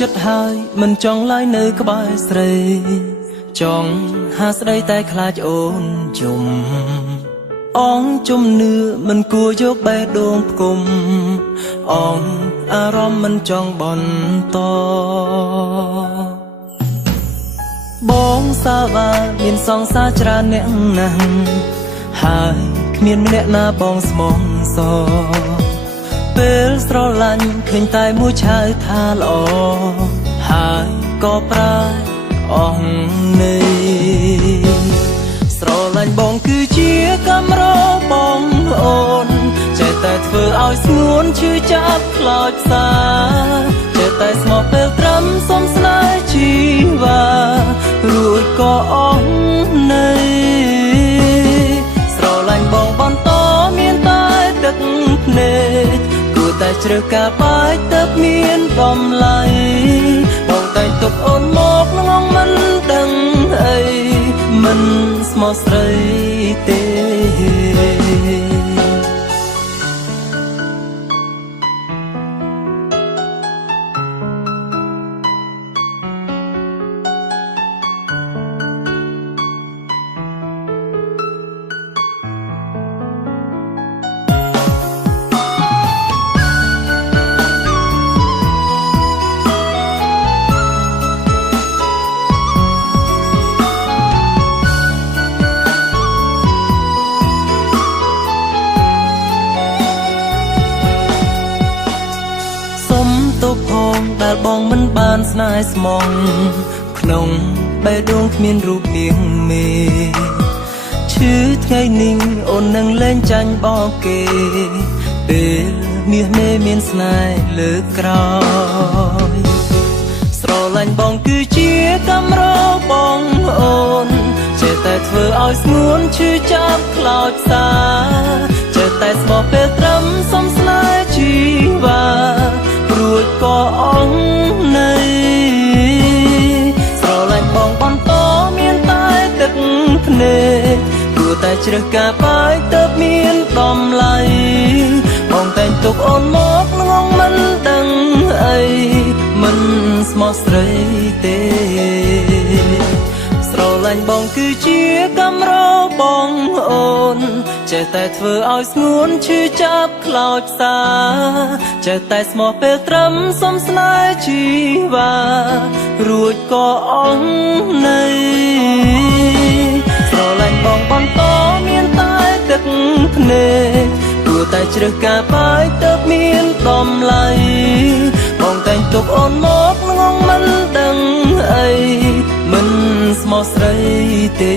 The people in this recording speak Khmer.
ចិត្តហើយមិនចង់ឡើយនៅក្បែរស្រីចង់ហាស្ដីតែខ្លាចអូនជុំអងជំនឿមិនគួរយកបេះដូងផ្គុំអងអារម្មណ៍មិនចង់បន្តបងសាវាមានសង្សារច្រើនអ្នកណាស់ហើយគ្មានម្នាក់ណាបងស្មងសពេលស្រឡាញ់ឃើញតែមួយឆៅថាល្អហើយក៏ប្រែអស់នេះស្រឡាញ់បងគឺជាកំរបងអូនចេះតែធ្វើឲ្យស្ងួនឈឺចាប់ខ្លោចផ្សាចេះតែស្មោះពេលត្រឹមសុំស្នេហ៍ជីវ៉ារួចក៏អស់នេះស្រឡាញ់បងបន្តមានតែទឹកភ្នែកគួរតែជ្រើសការបាច់ទៅមានតម្លៃបងតែទុកអូនមកងងមិនដឹងអីមិនស្មោះស្រីទេដែលបងមិនបានស្នេហ៍ស្មងក្នុងបេះដូងគ្មានរូបនាងមេឈឺថ្ងៃនេះអូននឹងលែងចាញ់បោកគេពេលមាសមេមានស្នេហ៍លើកក្រោយស្រឡាញ់បងគឺជាកំរបងអូនចេះតែធ្វើឲ្យស្ងួនឈឺចាប់ខ្លោចផ្សាចេះតែស្មោះពេលត្រឹមសុំស្នេហ៍ជីវ៉ារួចក៏អស់នេះស្រឡាញ់បងបន្តមានតែទឹកភ្នែកគួរតែជ្រើសការបាច់ទៅមានតម្លៃបងតែងទុកអូនមកងងមិនដឹងអីមិនស្មោះស្រីទេស្រឡាញ់បងគឺជាកំរបងអូនចេះតែធ្វើឲ្យស្ងួនឈឺចាប់ខ្លោចផ្សាចេះតែស្មោះពេលត្រឹមសុំស្នេហ៍ជីវ៉ារួចក៏អស់នេះស្រឡាញ់បងបន្តមានតែទឹកភ្នែកគួរតែជ្រើសការបាច់ទៅមានតម្លៃបងតែងទុកអូនមកងងមិនដឹងអីមិនស្មោះស្រីទេ